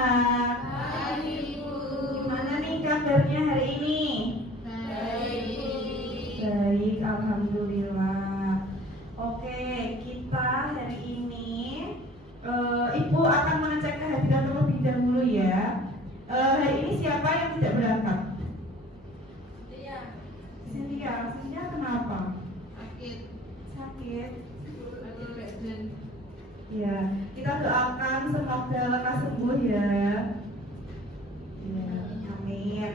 anak-anak. Pagi, Bu. Gimana nih kabarnya hari ini? Baik. Baik, alhamdulillah. Oke, kita hari ini Ibu akan mengecek kehadiran terlebih dahulu ya. Hari ini siapa yang tidak berangkat? Dia Cynthia kenapa? sakit. Sakit. Sakit badan. Ya, kita doakan semoga lekas sembuh ya. Ya, amin.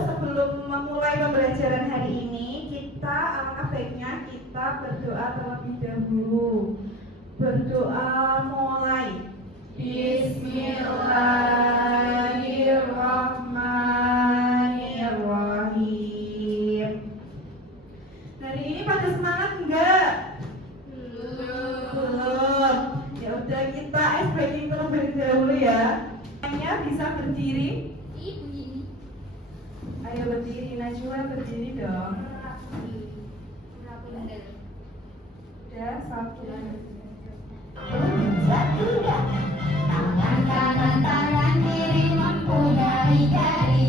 Sebelum memulai pembelajaran hari ini, alangkah baiknya kita berdoa terlebih dahulu. Berdoa mulai. Bismillahirrahmanirrahim. Hari ini pada semangat enggak? Belum. Ya udah, kita ice breaking terlebih dahulu ya. Semuanya bisa berdiri. Ibu ini. Ayo berdiri, Najwa berdiri dong. Udah, satu. Tangan kanan tangan kiri mempunyai jari.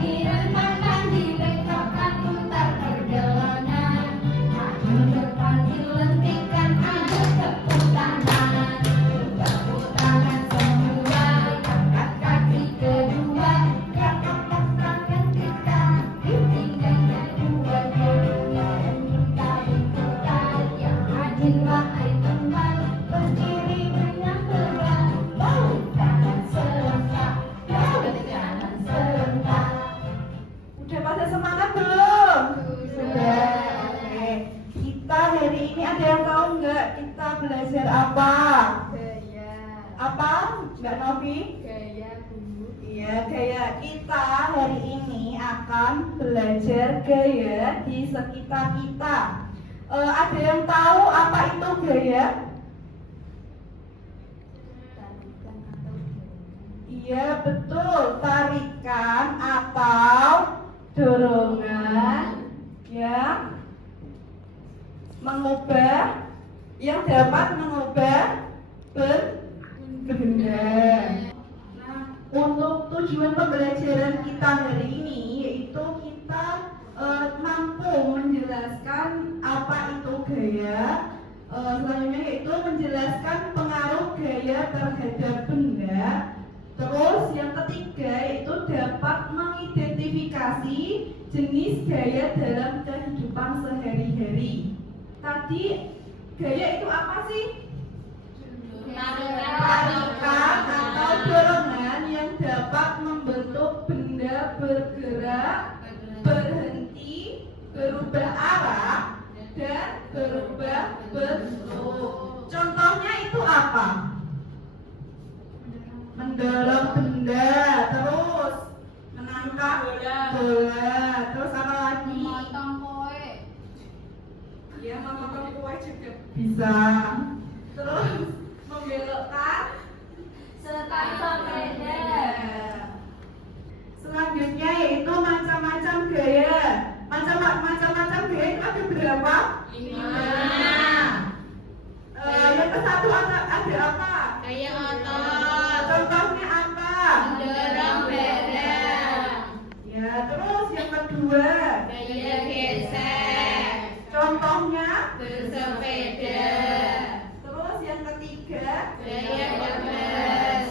Direntangkan, direkatkan, putar perjalanan. Maju depan dilentikan, ada tepuk tangan. Tepuk tangan semua, angkat kaki kedua. Angkat tangan kita, ditinggalkan dua kedua. Kita ikutan, yang rajin wahai teman. Berdiri dengan tegak, balik kanan serentak, balik kanan serentak. Udah pada semangat belum? Sudah. Oke. Kita hari ini ada yang tahu nggak kita belajar apa? Gaya. Apa? Mbak Novi? Gaya, Bu. Iya, gaya. Kita hari ini akan belajar gaya di sekitar kita. Ada yang tahu apa itu gaya? Tarikan atau Iya, betul. Tarikan atau dorongan yang dapat mengubah benda. Nah, untuk tujuan pembelajaran kita hari ini yaitu kita mampu menjelaskan apa itu gaya. Selanjutnya yaitu menjelaskan pengaruh gaya terhadap benda. Terus yang ketiga yaitu dapat mengidentifikasi jenis gaya dalam kehidupan sehari-hari. Tadi gaya itu apa sih? Tarikan atau dorongan yang dapat membentuk benda bergerak, berhenti, berubah arah, dan berubah bentuk. Contohnya itu apa? Mendorong benda, terus menangkap bola, terus apa lagi? memotong kue. Ya, memotong kue juga bisa. Terus membelokkan Sepeda. Selanjutnya yaitu macam-macam gaya. Macam-macam gaya itu ada berapa? 5. Yang ke satu ada apa? Gaya otot. Contohnya apa? Mendorong barang. Ya, terus yang kedua. Gaya gesek. Contohnya. Bersepeda. Terus yang ketiga. Gaya pegas.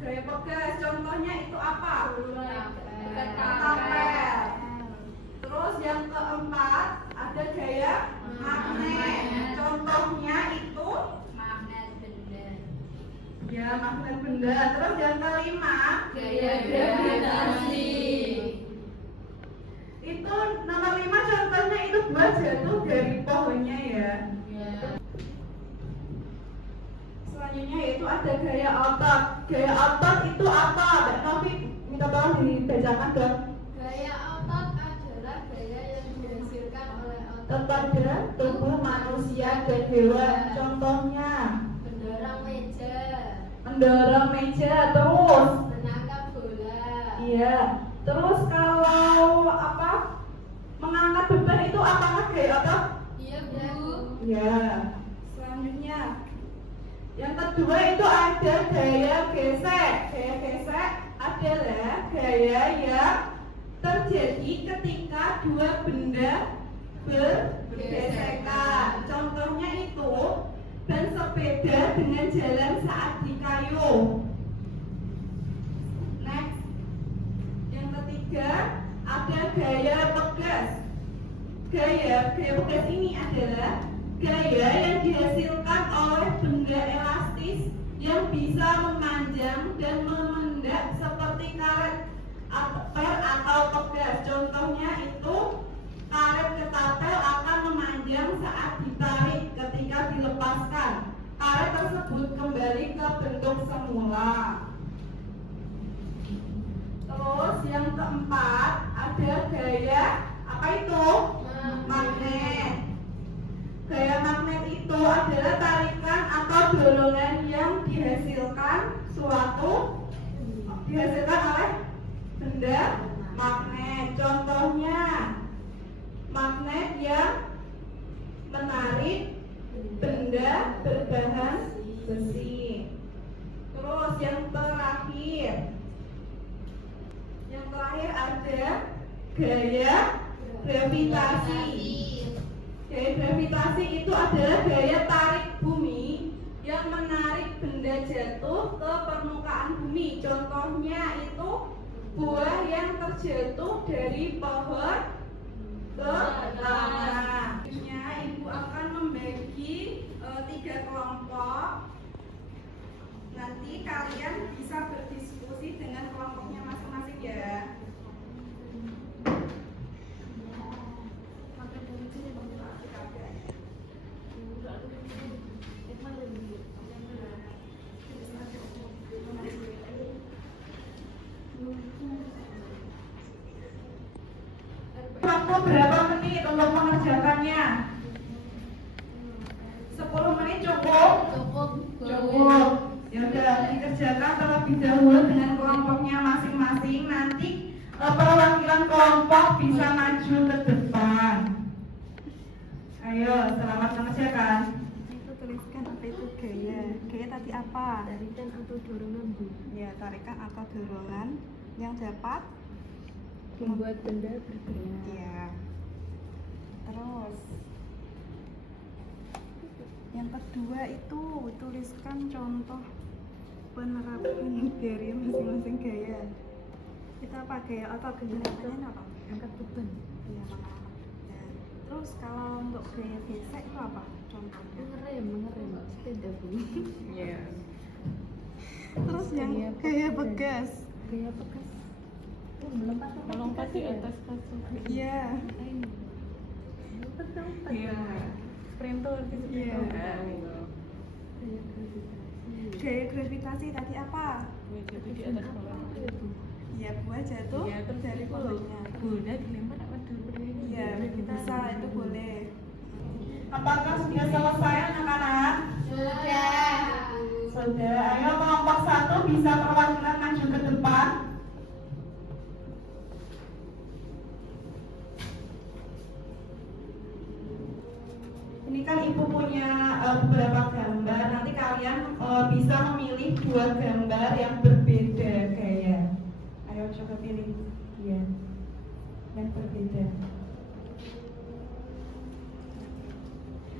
Gaya pegas. Contohnya itu apa? Ketapel. Terus yang keempat ada gaya magnet. Contohnya itu Magnet benda. ya magnet benda. Terus yang kelima Gaya gravitasi. itu nomor 5 contohnya itu buah jatuh dari pohonnya ya. Selanjutnya yaitu ada gaya otot. Gaya otot itu apa? Mbak Novi minta tolong dibacakan dong. Gaya otot adalah gaya yang dihasilkan oleh otot Pada tubuh manusia dan hewan. Contohnya mendorong meja, mendorong meja, terus menangkap bola. iya. Terus kalau apa? Mengangkat beban itu apakah gaya otot? Iya, Bu. Ya. Selanjutnya kedua itu ada gaya gesek. Gaya gesek adalah gaya yang terjadi ketika dua benda bergesekan. Contohnya itu ban sepeda dengan jalan saat dikayuh. Next, yang ketiga ada gaya pegas. Gaya pegas ini adalah gaya yang dihasilkan oleh benda elastis yang bisa memanjang dan memendak seperti karet atau pegas. Contohnya itu karet ketapel akan memanjang saat ditarik. Ketika dilepaskan, karet tersebut kembali ke bentuk semula. Terus yang keempat ada gaya apa itu? Magnet. Gaya magnet itu adalah tarikan atau dorongan yang dihasilkan oleh benda magnet. Contohnya magnet yang menarik benda berbahan besi. Terus yang terakhir ada gaya gravitasi. Gaya gravitasi itu adalah gaya tarik bumi yang menarik benda jatuh ke permukaan bumi. Contohnya itu buah yang terjatuh dari pohon ke tanah. Ibu akan membagi 3 kelompok. Nanti kalian bisa berdiskusi dengan kelompoknya masing-masing ya. Waktu berapa menit untuk mengerjakannya? 10 menit cukup? Cukup. Ya udah, dikerjakan terlebih dahulu dengan kelompoknya masing-masing. Nanti perwakilan kelompok bisa maju ke depan. Ayo, selamat mengerjakan. Itu tuliskan apa itu gaya. Gaya tadi apa? Tarikan atau dorongan, Bu. Ya, tarikan atau dorongan yang dapat membuat benda bergerak. Ya. Terus yang kedua itu tuliskan contoh penerapan dari masing-masing gaya. Kita apa gaya atau gerakannya apa? Angkat beban. Iya, angkat beban. Terus kalau untuk gaya gesek itu apa? Contohnya mengerem sepeda, Bu. Iya. Terus yang gaya pegas. Gaya pegas. Melompat di atas kaca. Iya. Iya. Sprinter gitu. Iya. Gaya gravitasi tadi apa? Jatuh di atas pohon. Iya, buah jatuh dari pohonnya. Kuda dilempar apa dulu? Iya, bisa itu boleh. Apakah sudah selesai anak-anak? Sudah. Ayo kelompok 1 bisa perwakilan maju ke depan. Ini kan ibu punya beberapa gambar. Nanti kalian bisa memilih 2 gambar yang berbeda gaya. Ayo coba pilih. Iya. Yang berbeda.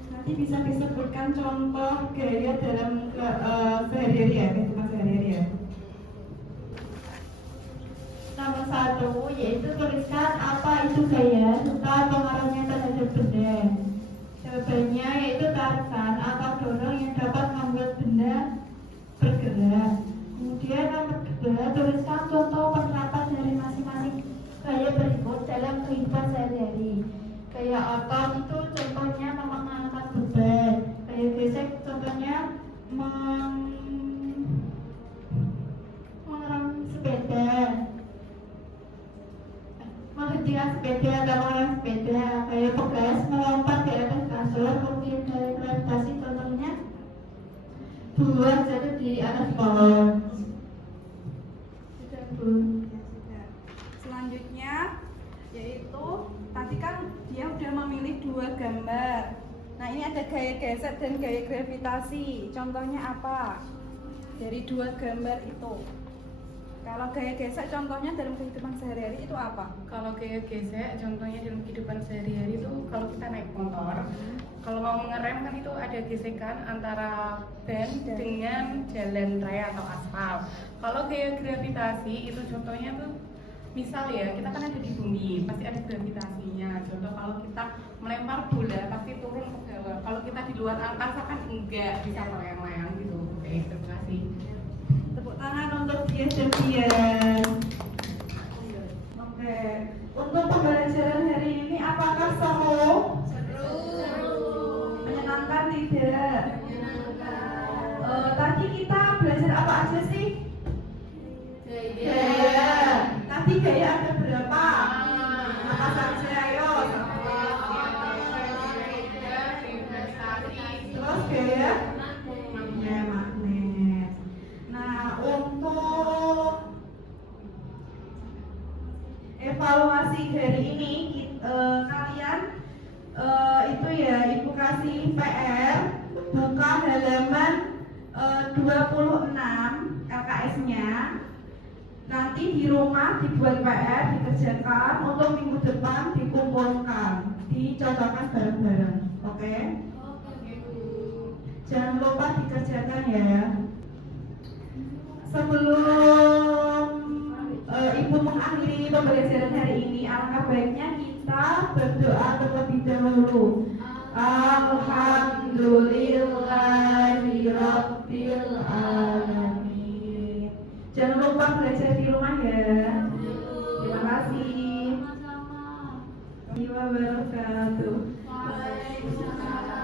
Nanti bisa disebutkan contoh gaya dalam sehari-hari ya, kehidupan sehari-hari ya. Nomor 1 yaitu tuliskan apa itu gaya serta pengaruhnya terhadap benda. Jawabannya yaitu tarikan atau dorong yang dapat membuat benda bergerak. Kemudian nomor 2 tuliskan contoh penerapan dari masing-masing gaya berikut dalam kehidupan sehari-hari. Gaya otot itu contohnya mengangkat beban. Gaya gesek contohnya mengerem sepeda, menghentikan sepeda atau mengerem sepeda. Gaya pegas melompat di atas kasur. Kemudian gaya gravitasi contohnya buah jatuh di atas pohon. Sudah, Bu. Ya, sudah. Selanjutnya yaitu tadi kan dia udah memilih 2 gambar. Nah, ini ada gaya gesek dan gaya gravitasi. Contohnya apa? Dari dua gambar itu. Kalau gaya gesek contohnya dalam kehidupan sehari-hari itu apa? Kalau gaya gesek, contohnya dalam kehidupan sehari-hari itu kalau kita naik motor, kalau mau mengerem kan itu ada gesekan antara ban dengan jalan raya atau aspal. Kalau gaya gravitasi itu contohnya tuh, misal ya kita kan ada di bumi, pasti ada gravitasinya. Contoh kalau kita melempar bola pasti turun ke bawah. Kalau kita di luar angkasa kan enggak, bisa melayang-layang gitu. Oke, terima kasih. Tepuk tangan untuk Dias dan Dian. Oke, untuk pembelajaran hari ini apakah seru? Menyenangkan tidak? Tadi kita belajar apa aja sih? Gaya. Tadi gaya ada berapa? Apa saja? Ayo. Terus gaya? Ya, magnet. Nah, untuk evaluasi hari ini kalian itu ya ibu kasih PR buka halaman 26 LKS-nya. Nanti di rumah dibuat PR, dikerjakan, untuk minggu depan dikumpulkan, dicocokkan bareng-bareng. Oke? Jangan lupa dikerjakan ya. Sebelum Ibu mengakhiri pembelajaran hari ini, alangkah baiknya kita berdoa terlebih dahulu. Alhamdulillahirabbil alamin. Jangan lupa belajar di rumah ya. Terima kasih. Wabarakatuh. Waalaikumsalam.